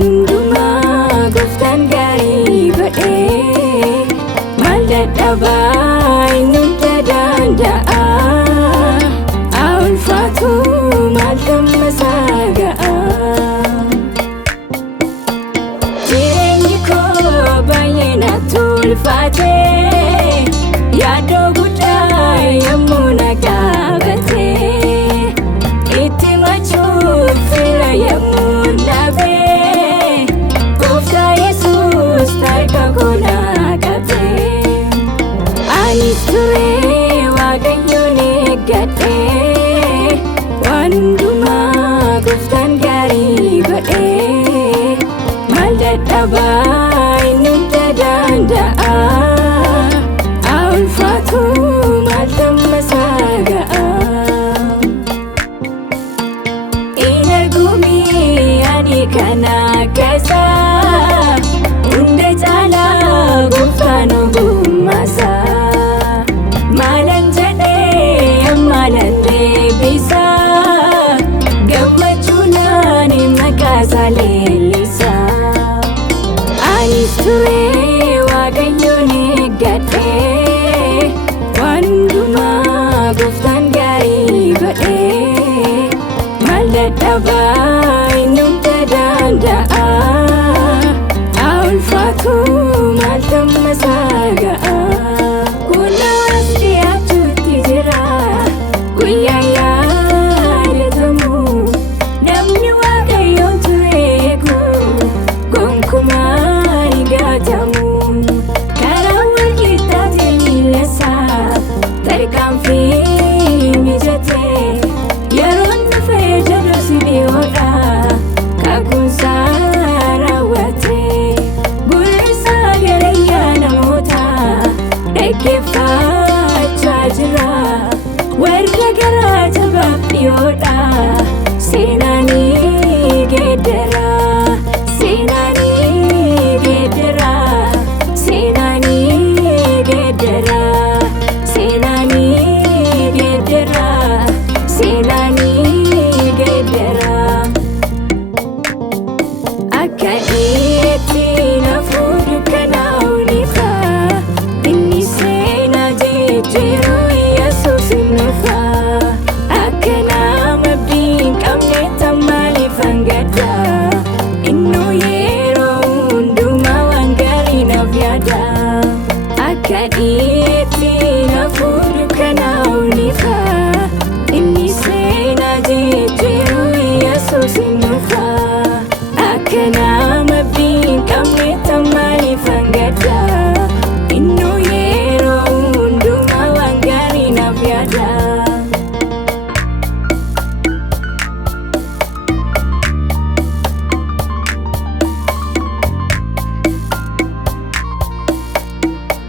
hundumaa gooftaan gaarii godhee maal dadhabaa eenyutu danda'a haa ulfaatu maal gammasaa ga'a. Jireenyi koo baay'ee natti ulfaatee yaaddoo guddaa yommuu na qabatee itti machuuf fira yommuu dhabee Gooftaa Yesuus harka koo na qabee anis turee Waaqayyoon eeggadhee waan hundumaa gooftaan gaarii godhee maal dadhabaa eenyutu danda'a haa ulfaatu maal gammasaa ga'a. Hin argumii ani kana keessaa hunda caalaa gooftaan ogummaasaa maalan jedhee maalan deebisaa gammachuudhaan maqaasaa leellisaa. Anis turee Waaqayyoon eeggadhee waan hundumaa gooftaan gaarii godhee maal dadhabaa